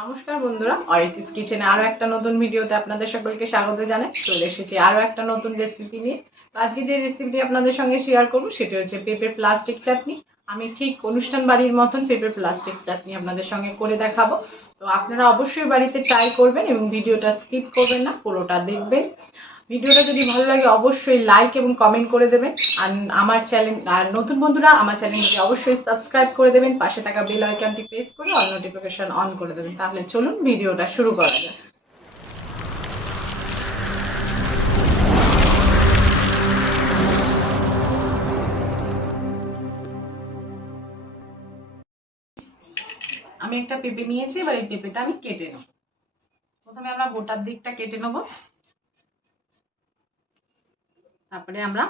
নমস্কার বন্ধুরা, অরিত্রিস কিচেনে আরো একটা নতুন ভিডিওতে আপনাদের সকলকে স্বাগত জানাই। চলে এসেছি আরো একটা নতুন রেসিপি নিয়ে। আজকে যে রেসিপিটি আপনাদের সঙ্গে শেয়ার করব সেটা হচ্ছে পেঁপের প্লাস্টিক চাটনি। আমি ঠিক অনুষ্ঠান বাড়ির মতন পেঁপের প্লাস্টিক চাটনি আপনাদের সঙ্গে করে দেখাবো। তো আপনারা অবশ্যই বাড়িতে ট্রাই করবেন এবং ভিডিওটা স্কিপ করবেন না, পুরোটা দেখবেন। ভিডিওটা যদি ভালো লাগে অবশ্যই লাইক এবং কমেন্ট করে দেবেন। আর আমার চ্যানেল আর নতুন বন্ধুরা আমার চ্যানেলটিকে অবশ্যই সাবস্ক্রাইব করে দেবেন। পাশে থাকা বেল আইকনটি প্রেস করে অল নোটিফিকেশন অন করে দেবেন। তাহলে চলুন ভিডিওটা শুরু করা যাক। আমি একটা পেঁপে নিয়েছি, এবার এই পেঁপেটা আমি কেটে নেব। প্রথমে আমরা গোটার দিকটা কেটে নেব, তারপরে আমরা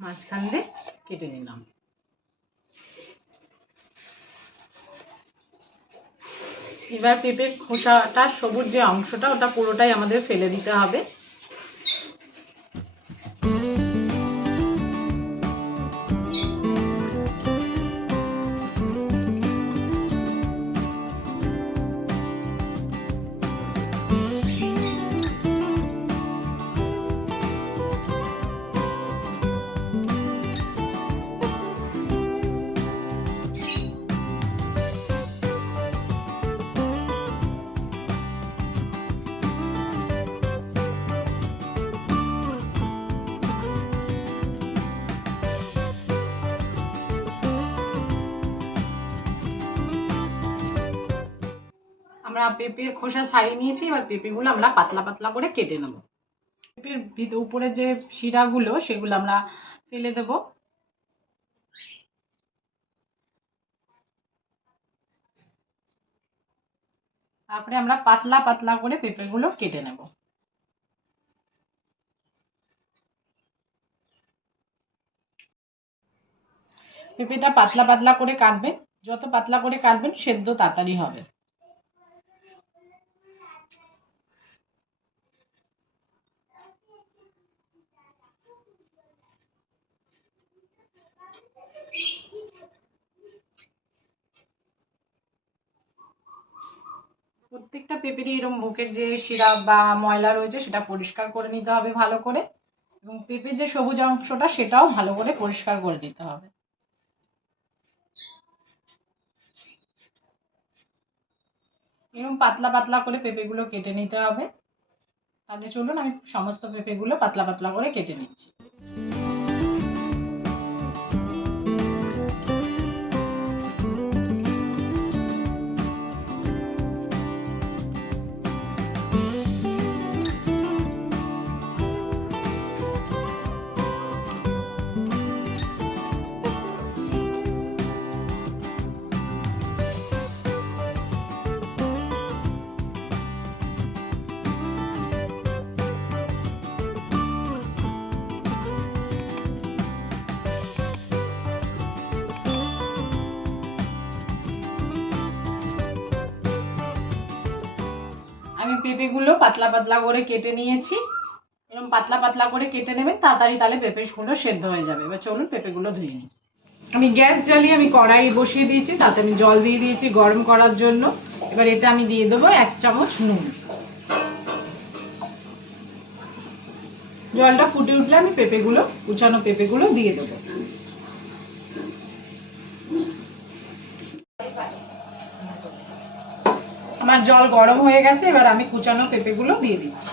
মাঝখান দিয়ে কেটে নিলাম। এবার পেঁপের খোসাটা সবুজ যে অংশটা ওটা পুরোটাই আমাদের ফেলে দিতে হবে। আমরা পেঁপের খোসা ছাড়িয়ে নিয়েছি, এবার পেঁপেগুলো আমরা পাতলা পাতলা করে কেটে নেব। পেঁপের উপরে যে শিরাগুলো সেগুলো আমরা ফেলে দেব। তারপরে আমরা পাতলা পাতলা করে পেঁপেগুলো কেটে নেব। পেঁপেটা পাতলা পাতলা করে কাটবেন, যত পাতলা করে কাটবেন সেদ্ধ তাড়াতাড়ি হবে। প্রত্যেকটা পেঁপেরই এরকম মুখের যে শিরা বা ময়লা রয়েছে সেটা পরিষ্কার করে নিতে হবে ভালো করে, এবং পেঁপের যে সবুজ অংশটা সেটাও ভালো করে পরিষ্কার করে নিতে হবে। এরকম পাতলা পাতলা করে পেঁপেগুলো কেটে নিতে হবে। তাহলে চলুন আমি সমস্ত পেঁপেগুলো পাতলা পাতলা করে কেটে নিচ্ছি। আমি পেঁপেগুলো পাতলা পাতলা করে কেটে নিয়েছি। এরকম পাতলা পাতলা করে কেটে নেবেন, তাড়াতাড়ি তাহলে পেঁপেগুলো সেদ্ধ হয়ে যাবে। এবার চলুন পেঁপেগুলো ধুয়ে নিই। আমি গ্যাস জ্বালিয়ে আমি কড়াই বসিয়ে দিয়েছি, তাতে আমি জল দিয়ে দিয়েছি গরম করার জন্য। এবার এটা আমি দিয়ে দেবো 1 চামচ নুন। জলটা ফুটে উঠলে আমি পেঁপেগুলো কুচানো পেঁপেগুলো দিয়ে দেবো। আমার জল গরম হয়ে গেছে, এবার আমি কুচানো পেঁপেগুলো দিয়ে দিচ্ছি।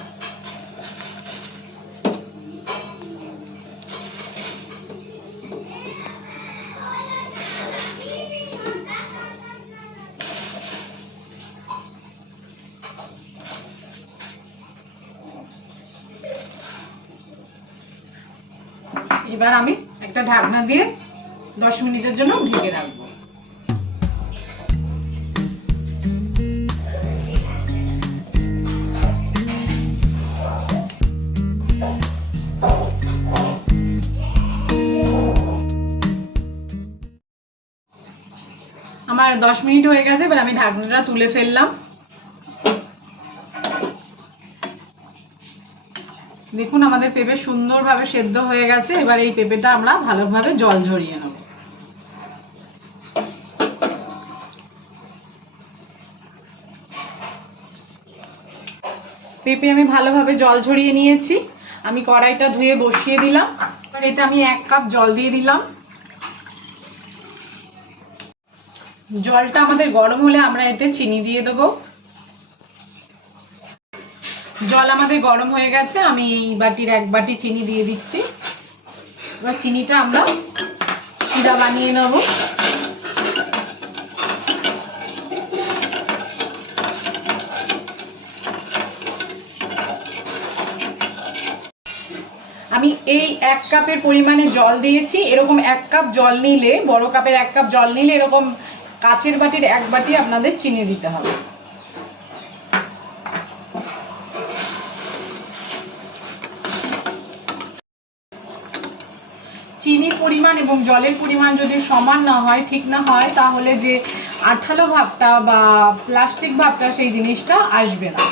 এবার আমি একটা ঢাকনা দিয়ে 10 মিনিটের জন্য ঢেকে রাখবো। আমার 10 মিনিট হয়ে গেছে, এবার আমি ঢাকনাটা তুলে ফেললাম। দেখুন আমাদের পেঁপে সুন্দরভাবে সেদ্ধ হয়ে গেছে। এবার এই পেঁপেটা আমরা ভালোভাবে জল ঝরিয়ে নেব। পেঁপে আমি ভালোভাবে জল ঝরিয়ে নিয়েছি। আমি কড়াইটা ধুয়ে বসিয়ে দিলাম। এবার এতে আমি 1 কাপ জল দিয়ে দিলাম। জলটা আমাদের গরম হলে আমরা এতে চিনি দিয়ে দেবো। জল আমাদের গরম হয়ে গেছে, আমি এই বাটির 1 বাটি চিনি দিয়ে দিচ্ছি। এবার চিনিটা আমরা শিরা বানিয়ে নেব। আমি এই 1 কাপের পরিমাণে জল দিয়েছি। এরকম 1 কাপ জল নিলে, বড় কাপের 1 কাপ জল নিলে এরকম কাচের বাটির 1 বাটি আপনাদের চিনি দিতে হবে। চিনির পরিমাণ এবং জলের পরিমাণ যদি সমান না হয়, ঠিক না হয়, তাহলে যে আঠালো ভাবটা বা প্লাস্টিক ভাবটা সেই জিনিসটা আসবে না।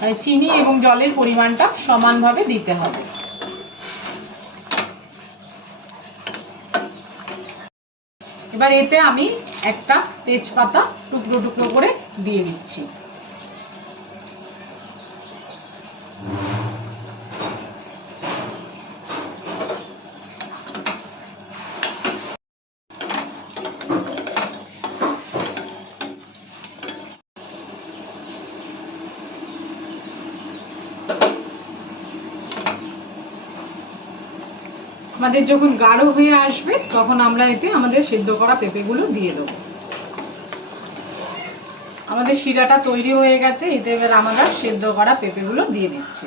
তাই চিনি এবং জলের পরিমাণটা সমানভাবে দিতে হবে। এবার এতে আমি একটা তেজপাতা টুকরো টুকরো করে দিয়ে দিচ্ছি। আমাদের যখন গাঢ় হয়ে আসবে তখন আমরা এতে আমাদের সেদ্ধ করা পেঁপেগুলো দিয়ে দেবো। আমাদের শিরাটা তৈরি হয়ে গেছে। এতে এবার আমরা সেদ্ধ করা পেঁপেগুলো দিয়ে দিচ্ছি।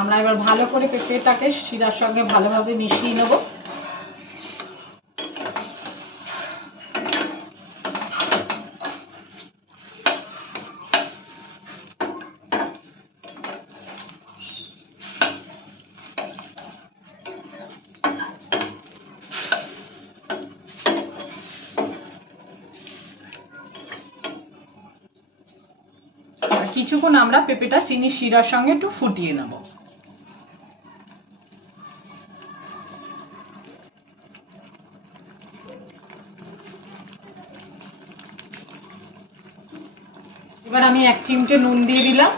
আমরা এবার ভালো করে পেঁপেটাকে শিরার সঙ্গে ভালোভাবে মিশিয়ে নেব। কিছুক্ষণ আমরা পেঁপেটা চিনি শিরার সঙ্গে একটু ফুটিয়ে নেব। এবার আমি 1 চিমটে নুন দিয়ে দিলাম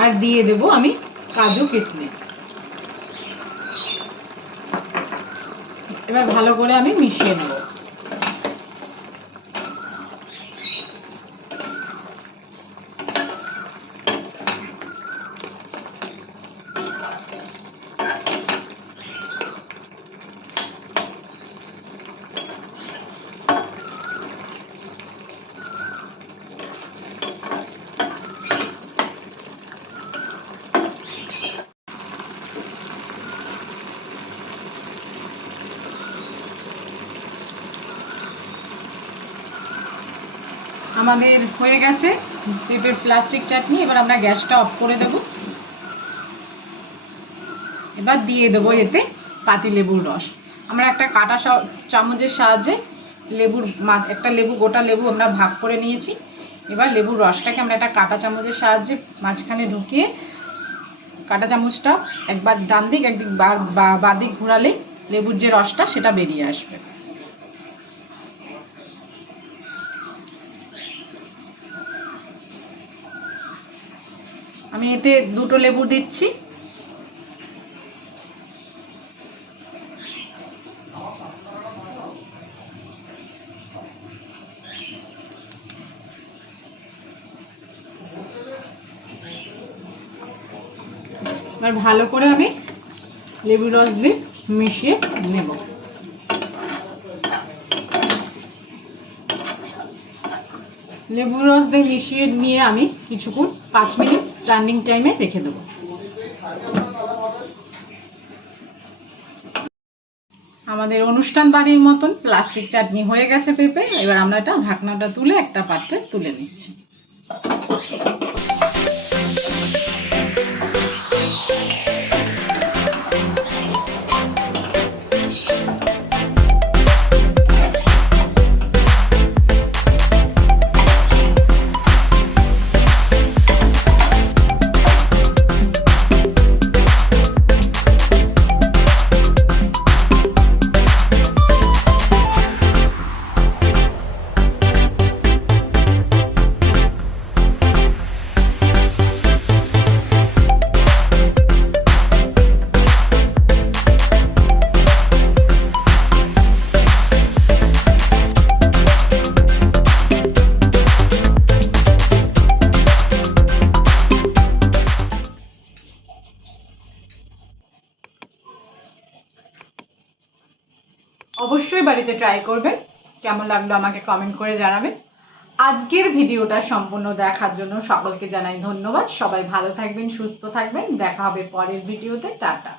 আর দিয়ে দেব আমি কাজু কিশমিশ। এবার ভালো করে আমি মিশিয়ে নেব। আমাদের হয়ে গেছে পেঁপের প্লাস্টিক চাটনি। এবার আমরা গ্যাসটা অফ করে দেব। এবার দিয়ে দেবো এতে পাতিলেবুর রস। আমরা একটা কাঁটা চামচের সাহায্যে একটা গোটা লেবু আমরা ভাগ করে নিয়েছি। এবার লেবুর রসটাকে আমরা একটা কাঁটা চামচের সাহায্যে মাঝখানে ঢুকিয়ে কাঁটা চামচটা একবার ডান দিক একদিক বাঁ দিক ঘোরালে লেবুর যে রসটা সেটা বেরিয়ে আসবে। আমি এতে 2টো লেবু দিচ্ছি। এবার ভালো করে আমি লেবুর রস দিয়ে মিশিয়ে নেব। লেবুর রস দিয়ে মিশিয়ে নিয়ে আমি কিছুক্ষণ 5 মিনিট স্ট্যান্ডিং টাইমে রেখে দেবো। আমাদের অনুষ্ঠান বাড়ির মতন প্লাস্টিক চাটনি হয়ে গেছে পেঁপে। এবার আমরা এটা ঢাকনাটা তুলে একটা পাত্রে তুলে নিচ্ছি। অবশ্যই বাড়িতে ট্রাই করবেন। কেমন লাগলো আমাকে কমেন্ট করে জানাবেন। আজকের ভিডিওটা সম্পূর্ণ দেখার জন্য সকলকে জানাই ধন্যবাদ। সবাই ভালো থাকবেন, সুস্থ থাকবেন। দেখা হবে পরের ভিডিওতে। টাটা।